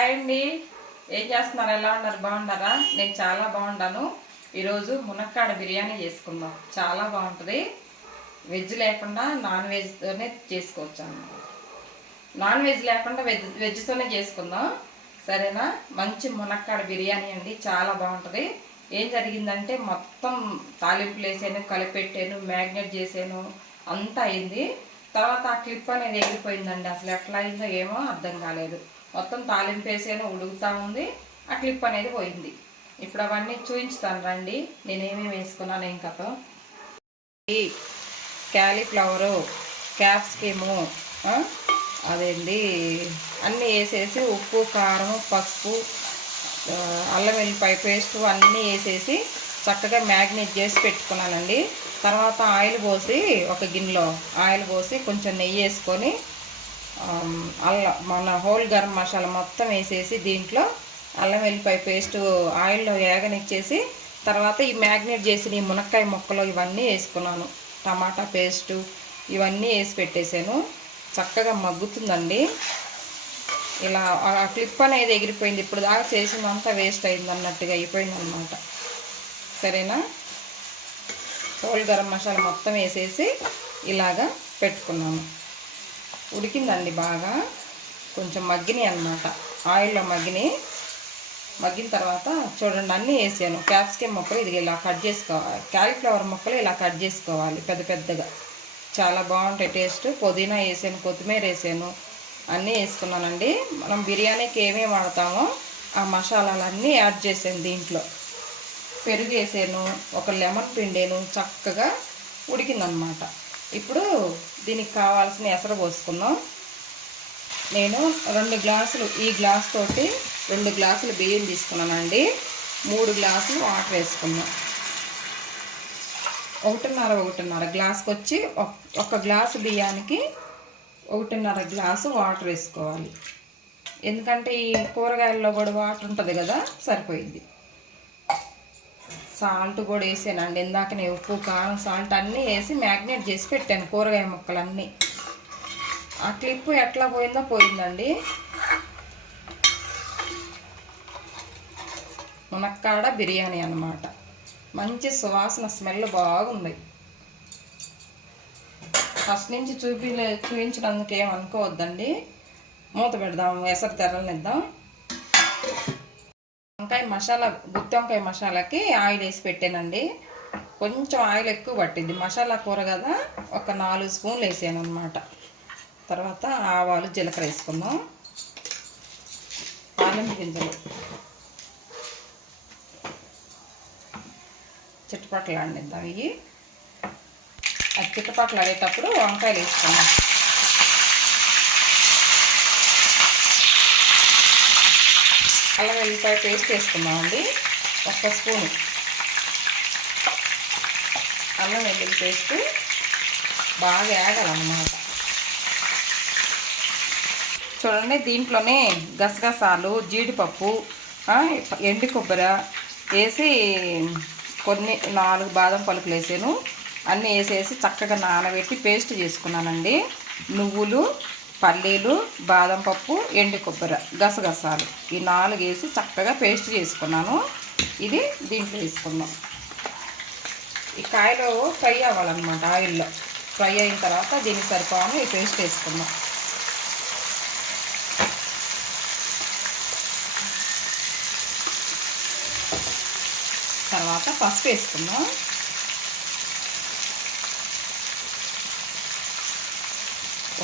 Hi అండి, ఏం చేస్తున్నారు? ఎలా ఉన్నారు? బాగున్నారా? నేను చాలా బాగున్నాను. ఈరోజు మునక్కాడ బిర్యానీ చేసుకుందాం. చాలా బాగుంటుంది. వెజ్ లేకుండా నాన్ వెజ్తోనే చేసుకోవచ్చు అన్నమాట. నాన్ వెజ్ లేకుండా వెజ్తోనే చేసుకుందాం, సరేనా? మంచి మునక్కాడ బిర్యానీ అండి, చాలా బాగుంటుంది. ఏం జరిగిందంటే మొత్తం తాలింపులు వేసాను, కలిపెట్టాను, మ్యాగ్నేట్ చేసాను, అంతా అయింది. తర్వాత ఆ క్లిప్ అనేది ఎగిరిపోయిందండి. అసలు ఎట్లా అయిందో ఏమో అర్థం కాలేదు. మొత్తం తాలింపు వేసాను, ఉడుకుతూ ఉంది, ఆ క్లిప్ అనేది పోయింది. ఇప్పుడు అవన్నీ చూపించుతాను రండి, నేనేమేమి వేసుకున్నాను. ఏం కథ, క్యాలీఫ్లవరు, క్యాప్సికము, అదేంటి అన్నీ వేసేసి ఉప్పు, కారం, పసుపు, అల్లం వెల్లిపాయ పేస్ట్ అన్నీ వేసేసి చక్కగా మ్యాగ్నేట్ చేసి పెట్టుకున్నానండి. తర్వాత ఆయిల్ పోసి, ఒక గిన్నెలో ఆయిల్ పోసి కొంచెం నెయ్యి వేసుకొని మన హోల్ గరం మసాలా మొత్తం వేసేసి దీంట్లో అల్లం వెల్లిపాయ పేస్ట్ ఆయిల్లో వేగనిచ్చేసి తర్వాత ఈ మ్యాగ్నేట్ చేసిన ఈ మునక్కాయ ముక్కలు ఇవన్నీ వేసుకున్నాను. టమాటా పేస్టు ఇవన్నీ వేసి పెట్టేశాను. చక్కగా మగ్గుతుందండి. ఇలా ఆ క్లిప్ అనేది ఎగిరిపోయింది. ఇప్పుడు దాకా చేసిందంతా వేస్ట్ అయింది అన్నట్టుగా అయిపోయిందన్నమాట. సరేనా? హోల్ గరం మసాలా మొత్తం వేసేసి ఇలాగా పెట్టుకున్నాను. ఉడికిందండి బాగా, కొంచెం మగ్గినాయి అన్నమాట. ఆయిల్లో మగ్గిన తర్వాత చూడండి అన్నీ వేసాను. క్యాప్సికమ్ ముక్కలు ఇది ఇలా కట్ చేసుకోవాలి, క్యాలీఫ్లవర్ ముక్కలు ఇలా కట్ చేసుకోవాలి పెద్ద పెద్దగా. చాలా బాగుంటాయి టేస్ట్. పుదీనా వేసాను, కొత్తిమీర వేసాను, అన్నీ వేసుకున్నానండి. మనం బిర్యానీకి ఏమేమి వాడతామో ఆ మసాలాలన్నీ యాడ్ చేసాను దీంట్లో. పెరుగు వేసాను, ఒక లెమన్ పిండాను, చక్కగా ఉడికిందనమాట. ఇప్పుడు దీనికి కావాల్సిన ఎసరు పోసుకుందాం. నేను 2 గ్లాసులు, ఈ గ్లాస్ తోటి 2 గ్లాసులు బియ్యం తీసుకున్నానండి. 3 గ్లాసులు వాటర్ వేసుకున్నాం. 1.5 గ్లాసుకి వచ్చి ఒక గ్లాసు బియ్యానికి 1.5 గ్లాసు వాటర్ వేసుకోవాలి. ఎందుకంటే ఈ కూరగాయల్లో కూడా వాటర్ ఉంటుంది కదా, సరిపోయింది. సాల్ట్ కూడా వేసానండి ఇందాకనే. ఉప్పు, కారం, సాల్ట్ అన్నీ వేసి మ్యాగ్నేట్ చేసి పెట్టాను కూరగాయ ముక్కలన్నీ. ఆ క్లిప్ ఎట్లా పోయిందో పోయిందండి. మునక్కాడ బిర్యానీ అన్నమాట. మంచి సువాసన, స్మెల్ బాగుంది. ఫస్ట్ నుంచి చూపించడానికి ఏమనుకోవద్దండి. మూత పెడదాం, ఎసరు తెరలనిద్దాం. గుత్తి వంకాయ మసాలాకి ఆయిల్ వేసి పెట్టానండి. కొంచెం ఆయిల్ ఎక్కువ పట్టింది, మసాలా కూర కదా. ఒక 4 స్పూన్లు వేసాను అనమాట. తర్వాత ఆవాలు, జీలకర్ర వేసుకుందాం. తాలింపు గింజలు చిట్టపట్టలాడిద్దాం. ఇవి అది చిట్టపట్టలాడేటప్పుడు వంకాయలు వేసుకుందాం. అల్లం వెల్లిపాయ పేస్ట్ వేసుకుందామండి. 1 స్పూను అల్లం వెల్లుల్లి పేస్ట్ బాగా వేగాలన్నమాట. చూడండి, దీంట్లోనే గసగసాలు, జీడిపప్పు, ఎండు కొబ్బరి వేసి కొన్ని 4 బాదం పలుకులు వేసాను. అన్నీ వేసేసి చక్కగా నానబెట్టి పేస్ట్ చేసుకున్నానండి. నువ్వులు, పల్లీలు, బాదం పప్పు, ఎండు కొబ్బరి, గసగసాలు ఈ 4 వేసి చక్కగా పేస్ట్ చేసుకున్నాను. ఇది దీంట్లో వేసుకుందాం. ఈ కాయలు ఫ్రై అవ్వాలన్నమాట. ఆయిల్లో ఫ్రై అయిన తర్వాత దీనికి సరిపోను ఈ పేస్ట్ వేసుకుందాం. తర్వాత పసుపు వేసుకుందాం.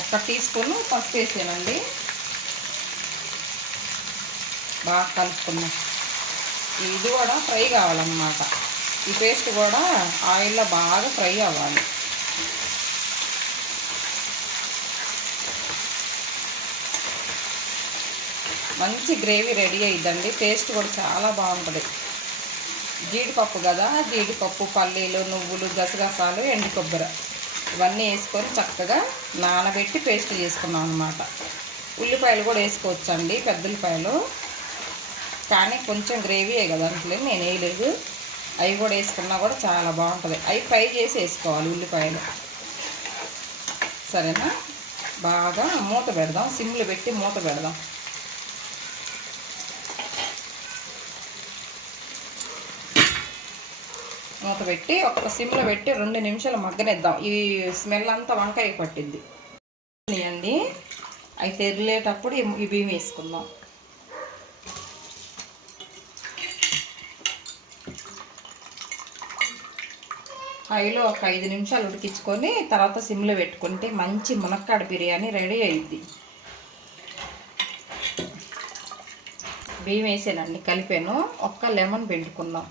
ఒక టీ స్పూన్ పసుపు వేసానండి. బాగా కలుపుకుందాం. ఇది కూడా ఫ్రై కావాలన్నమాట. ఈ పేస్ట్ కూడా ఆయిల్లో బాగా ఫ్రై అవ్వాలి. మంచి గ్రేవీ రెడీ అయ్యిద్దండి. టేస్ట్ కూడా చాలా బాగుంటుంది. జీడిపప్పు కదా, జీడిపప్పు, పల్లీలు, నువ్వులు, గసగసాలు, ఎండు కొబ్బరి ఇవన్నీ వేసుకొని చక్కగా నానబెట్టి పేస్ట్ చేసుకున్నాం అన్నమాట. ఉల్లిపాయలు కూడా వేసుకోవచ్చండి, పెద్ద ఉల్లిపాయలు. కానీ కొంచెం గ్రేవీయే కదా అంటలేదు, నేను వేయలేదు. అవి కూడా వేసుకున్నా కూడా చాలా బాగుంటుంది. అవి ఫ్రై చేసి వేసుకోవాలి ఉల్లిపాయలు. సరేనా? బాగా మూత పెడదాం, సిమ్లో పెట్టి మూత పెడదాం. మూత పెట్టి ఒక్క సిమ్లో పెట్టి 2 నిమిషాలు మగ్గనిద్దాం. ఈ స్మెల్ అంతా వంకాయ పట్టిద్ది అండి. అవి తెరిలేటప్పుడు ఈ బియ్యం వేసుకుందాం. హైలో ఒక 5 నిమిషాలు ఉడికించుకొని తర్వాత సిమ్లో పెట్టుకుంటే మంచి మునక్కాడ బిర్యానీ రెడీ అయ్యిద్ది. బియ్యం వేసానండి, కలిపాను. ఒక్క లెమన్ పిండుకుందాం.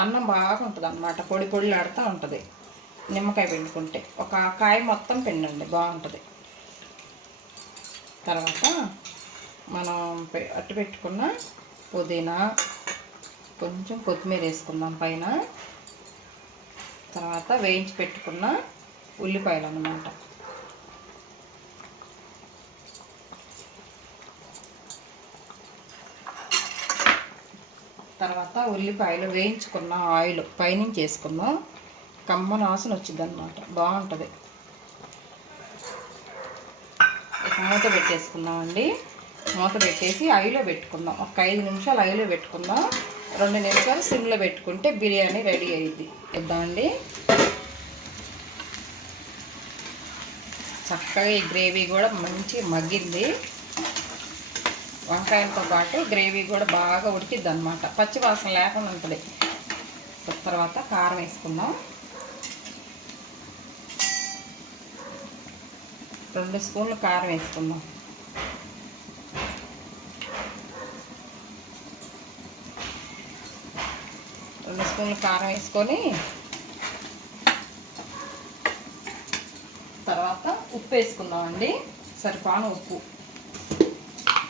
అన్నం బాగుంటుంది అన్నమాట, పొడి పొడిలాడుతూ ఉంటుంది. నిమ్మకాయ పిండుకుంటే ఒక కాయ మొత్తం పిండండి, బాగుంటుంది. తర్వాత మనం అట్టు పెట్టుకున్న పుదీనా, కొంచెం కొత్తిమీర వేసుకుందాం పైన. తర్వాత వేయించి పెట్టుకున్న ఉల్లిపాయలు అన్నమాట. తర్వాత ఉల్లిపాయలు వేయించుకున్న ఆయిల్ పైనుంచి వేసుకుందాం. కమ్మన వాసన వచ్చింది అన్నమాట, బాగుంటుంది. మూత పెట్టేసుకుందామండి. మూత పెట్టేసి ఐలో పెట్టుకుందాం. ఒక 5 నిమిషాలు ఐలో పెట్టుకుందాం. 2 నిమిషాలు సిమ్లో పెట్టుకుంటే బిర్యానీ రెడీ అయ్యిద్ది. ఇద్దామండి. చక్కగా ఈ గ్రేవీ కూడా మంచి మగ్గింది. వంకాయలతో పాటు గ్రేవీ కూడా బాగా ఉడికిద్ది అన్నమాట, పచ్చి వాసన లేకుండా ఉంటుంది. తర్వాత కారం వేసుకుందాం. 2 స్పూన్లు కారం వేసుకుందాం. కారం వేసుకొని తర్వాత ఉప్పు వేసుకుందామండి. సరిపాను ఉప్పు.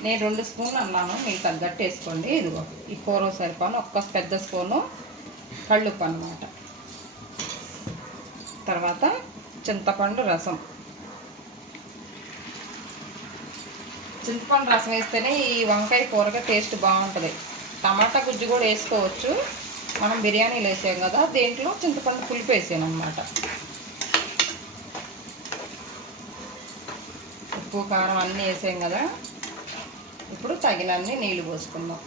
నేను 2 స్పూన్లు అన్నాను, మీకు తగ్గట్టు వేసుకోండి. ఇదిగో ఈ కూర సరిపాను ఒక్క పెద్ద స్పూను కళ్ళుప్పు అన్నమాట. తర్వాత చింతపండు రసం. చింతపండు రసం వేస్తేనే ఈ వంకాయ కూరగా టేస్ట్ బాగుంటుంది. టమాటా గుజ్జు కూడా వేసుకోవచ్చు, మనం బిర్యానీలో వేసాం కదా, దేంట్లో చింతపండు పులుపు వేసాను అన్నమాట. ఉప్పు కారం అన్నీ వేసాం కదా, ఇప్పుడు తగినన్ని నీళ్ళు పోసుకుందాం.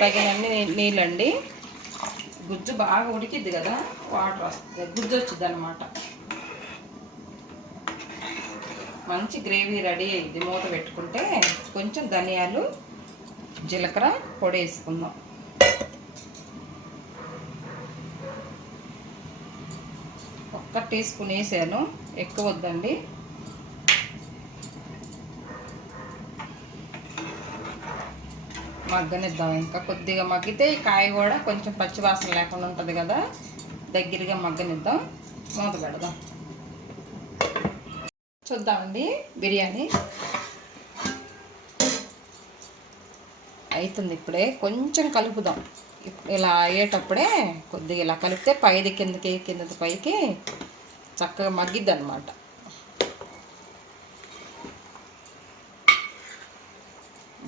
తగినన్ని నీళ్ళండి. గుజ్జు బాగా ఉడికిద్ది కదా, వాటర్ వస్తుంది, గుజ్జు వచ్చింది అన్నమాట. మంచి గ్రేవీ రెడీ అయ్యింది. మూత పెట్టుకుంటే కొంచెం ధనియాలు, జీలకర్ర పొడి వేసుకుందాం. ఒక్క టీ స్పూన్ వేసాను, ఎక్కువ వద్దండి. మగ్గనిద్దాం. ఇంకా కొద్దిగా మగ్గితే ఈ కాయ కూడా కొంచెం పచ్చివాసన లేకుండా ఉంటుంది కదా, దగ్గరగా మగ్గనిద్దాం. మూత పెడదాం. చూద్దామండి. బిర్యానీ అవుతుంది. ఇప్పుడే కొంచెం కలుపుదాం. ఇలా అయ్యేటప్పుడే కొద్దిగా ఇలా కలిపితే పైది కిందకి, కిందది పైకి చక్కగా మగ్గిద్ది అన్నమాట.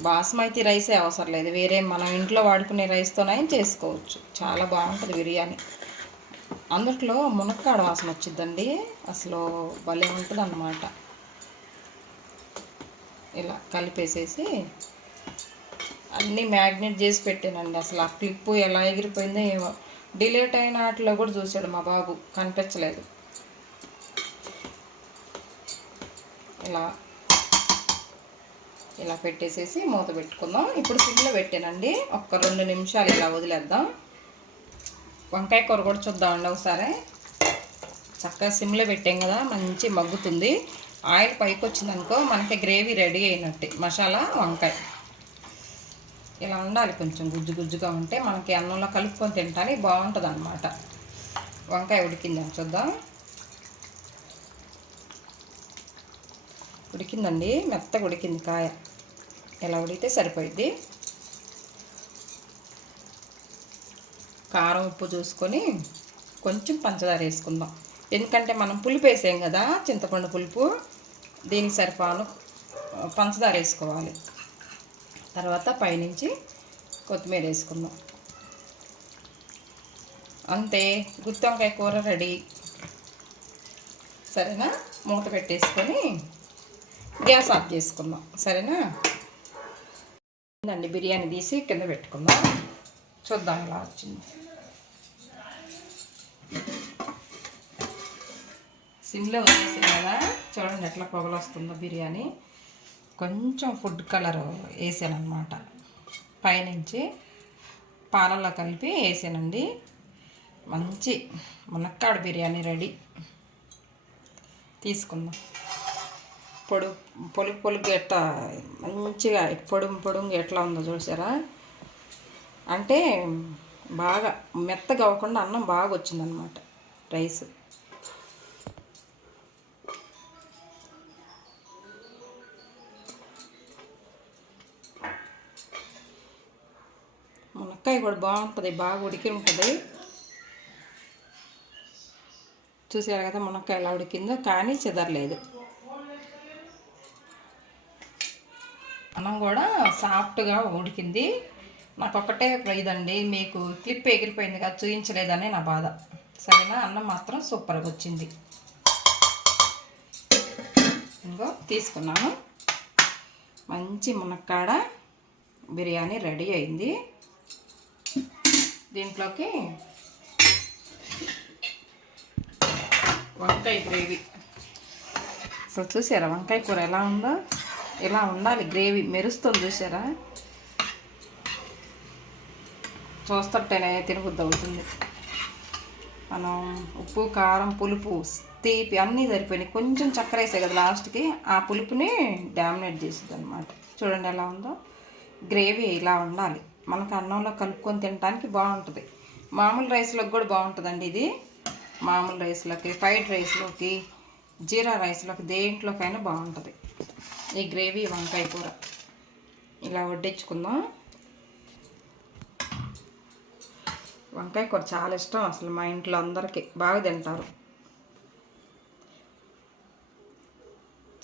బాస్మతి రైసే అవసరం లేదు, వేరే మనం ఇంట్లో వాడుకునే రైస్తోనే చేసుకోవచ్చు. చాలా బాగుంటుంది బిర్యానీ. అందుట్లో మునక్కాడ వాసన వచ్చిద్దండి, అసలు భలే ఉంటుంది అన్నమాట. ఇలా కలిపేసేసి అన్నీ మ్యాగ్నేట్ చేసి పెట్టానండి. అసలు ఆ క్లిప్పు ఎలా ఎగిరిపోయిందో ఏమో, డిలేట్ అయిన వాటిలో కూడా చూసాడు మా బాబు, కనిపించలేదు. ఇలా పెట్టేసేసి మూత పెట్టుకుందాం. ఇప్పుడు సిమ్లో పెట్టానండి. ఒక్క 2 నిమిషాలు ఇలా వదిలేద్దాం. వంకాయ కూర కూడా చూద్దామండి ఒకసారి. చక్కగా సిమ్లో పెట్టాం కదా, మంచి మగ్గుతుంది. ఆయిల్ పైకి వచ్చిందనుకో మనకి గ్రేవీ రెడీ అయినట్టే. మసాలా వంకాయ ఇలా ఉండాలి, కొంచెం గుజ్జు గుజ్జుగా ఉంటే మనకి అన్నంలో కలుపుకొని తింటానికి బాగుంటుంది అన్నమాట. వంకాయ ఉడికిందని చూద్దాం. ఉడికిందండి, మెత్తగా ఉడికింది కాయ. ఇలా ఉడికితే సరిపోయిద్ది. కారం ఉప్పు చూసుకొని కొంచెం పంచదార వేసుకుందాం. ఎందుకంటే మనం పులుపు వేసాం కదా, చింతపండు పులుపు, దీనికి సరిపాను పంచదార వేసుకోవాలి. తర్వాత పైనుంచి కొత్తిమీర వేసుకుందాం. అంతే, గుత్తి వంకాయ కూర రెడీ. సరేనా? మూత పెట్టేసుకొని గ్యాస్ ఆఫ్ చేసుకుందాం. సరేనా? అండి బిర్యానీ తీసి కింద పెట్టుకుందాం, చూద్దాం ఎలా వచ్చింది. సిమ్లో వేసాను కదా, చూడండి ఎట్లా పొగలు వస్తుందో బిర్యానీ. కొంచెం ఫుడ్ కలర్ వేసాను అనమాట, పైనుంచి పాలల్లో కలిపి వేసానండి. మంచి మునక్కాడ బిర్యానీ రెడీ. తీసుకుందాం. పొలుగు ఎట్లా మంచిగా పొడుగు ఎట్లా ఉందో చూసారా. అంటే బాగా మెత్తగా అవ్వకుండా అన్నం బాగా వచ్చిందనమాట రైస్. మునక్కాయ కూడా బాగుంటుంది, బాగా ఉడికి ఉంటుంది. చూసారు కదా మునక్కాయ ఎలా ఉడికిందో, కానీ చెదరలేదు. అన్నం కూడా సాఫ్ట్గా ఉడికింది. నాకు ఒక్కటే ఇదండి, మీకు క్లిప్ ఎగిరిపోయింది కదా చూపించలేదని నా బాధ. సరేనా, అన్నం మాత్రం సూపర్గా వచ్చింది. ఇంకో తీసుకున్నాను, మంచి మునక్కాడ బిర్యానీ రెడీ అయింది. దీంట్లోకి వంకాయ గ్రేవీ. అసలు చూసారా వంకాయ కూర ఎలా ఉందో? ఇలా ఉండాలి గ్రేవీ, మెరుస్తుంది చూసారా. చూస్తుంటేనే తినబుద్ధి అవుతుంది. మనం ఉప్పు కారం పులుపు తీపి అన్నీ సరిపోయినాయి. కొంచెం చక్కెర వేసే కదా లాస్ట్కి, ఆ పులుపుని డామినేట్ చేసింది అనమాట. చూడండి ఎలా ఉందో. గ్రేవీ ఇలా ఉండాలి, మనకు అన్నంలో కలుపుకొని తినడానికి బాగుంటుంది. మామూలు రైస్లోకి కూడా బాగుంటుందండి ఇది. మామూలు రైస్లోకి, ఫ్రైడ్ రైస్లోకి, జీరా రైస్లోకి, దేంట్లోకైనా బాగుంటుంది ఈ గ్రేవీ వంకాయ కూర. ఇలా వడ్డించుకుందాం. వంకాయ కూర చాలా ఇష్టం అసలు, మా ఇంట్లో అందరికీ బాగా తింటారు.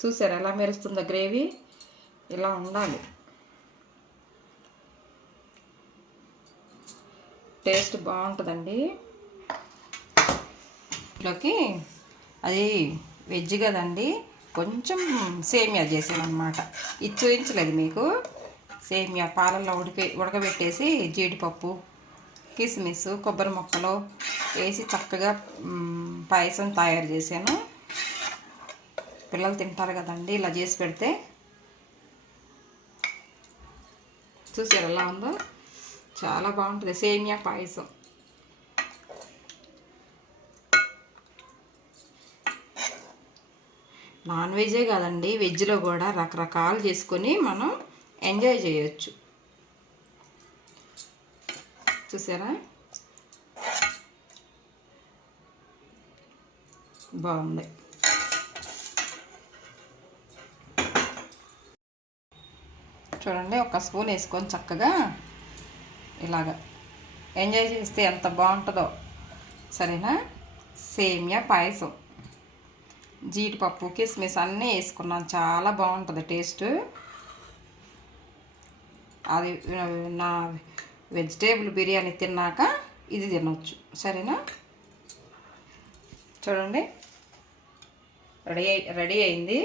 చూసారు ఎలా మెరుస్తుందో గ్రేవీ. ఇలా ఉండాలి, టేస్ట్ బాగుంటుందండి. ఇంట్లోకి అది వెజ్ కదండి, కొంచెం సేమియా చేసాను అనమాట. ఇది చూపించలేదు మీకు. సేమియా పాలల్లో ఉడకబెట్టేసి జీడిపప్పు, కిస్మిస్, కొబ్బరి ముక్కలు వేసి చక్కగా పాయసం తయారు చేశాను. పిల్లలు తింటారు కదండి ఇలా చేసి పెడితే. చూసారు ఎలా ఉందో, చాలా బాగుంటుంది సేమియా పాయసం. నాన్ వెజే కాదండి, వెజ్లో కూడా రకరకాలు చేసుకొని మనం ఎంజాయ్ చేయొచ్చు. చూసారా బాగుంది. చూడండి, ఒక స్పూన్ వేసుకొని చక్కగా ఇలాగా ఎంజాయ్ చేస్తే ఎంత బాగుంటుందో. సరేనా, సేమియా పాయసం, జీడిపప్పు, కిస్మిస్ అన్నీ వేసుకున్నాను, చాలా బాగుంటుంది టేస్ట్. అది నా వెజిటేబుల్ బిర్యానీ తిన్నాక ఇది తినొచ్చు. సరేనా, చూడండి రెడీ అయింది.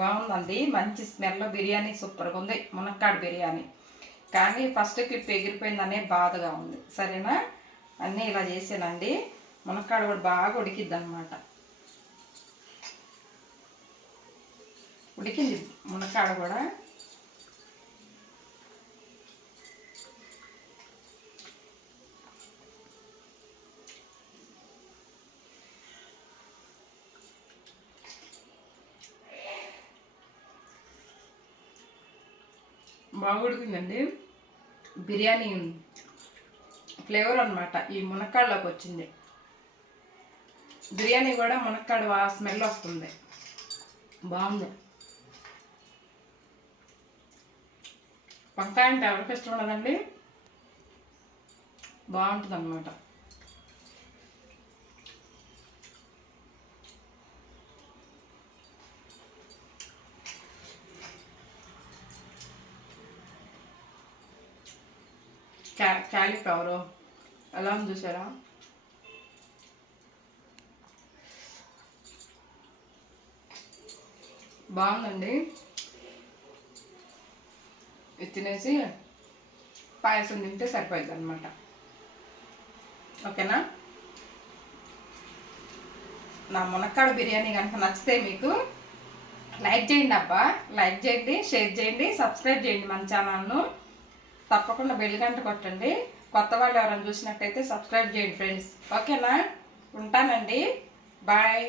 బాగుందండి, మంచి స్మెల్. బిర్యానీ సూపర్గా ఉంది, మునక్కాడ బిర్యానీ. కానీ ఫస్ట్ క్లిప్ ఎగిరిపోయిందనే బాధగా ఉంది. సరేనా, అన్నీ ఇలా చేసానండి. మునక్కాడ కూడా బాగా ఉడికిద్ది అనమాట. ఉడికింది మునక్కాడ కూడా. బాగా ఉడికిందండి. బిర్యానీ ఫ్లేవర్ అనమాట ఈ మునక్కాడలోకి వచ్చింది. బిర్యానీ కూడా మునక్కాడ స్మెల్ వస్తుంది, బాగుంది. వంకాయ అంటే ఎవరికి ఇష్టం ఉండదండి, బాగుంటుంది అన్నమాట. క్యాలీఫ్లవరు ఎలా ఉంది చూసారా. బాగుందండి. ఇది తినేసి పాయసం తింటే సరిపోయింది అనమాట. ఓకేనా? నా మునక్కాడ బిర్యానీ కనుక నచ్చితే మీకు లైక్ చేయండి అబ్బా, లైక్ చేయండి, షేర్ చేయండి, సబ్స్క్రైబ్ చేయండి మన ఛానల్ను. తప్పకుండా బెల్ గంట కొట్టండి. కొత్త వాళ్ళు ఎవరైనా చూసినట్టయితే సబ్స్క్రైబ్ చేయండి ఫ్రెండ్స్. ఓకేనా? ఉంటానండి. బాయ్.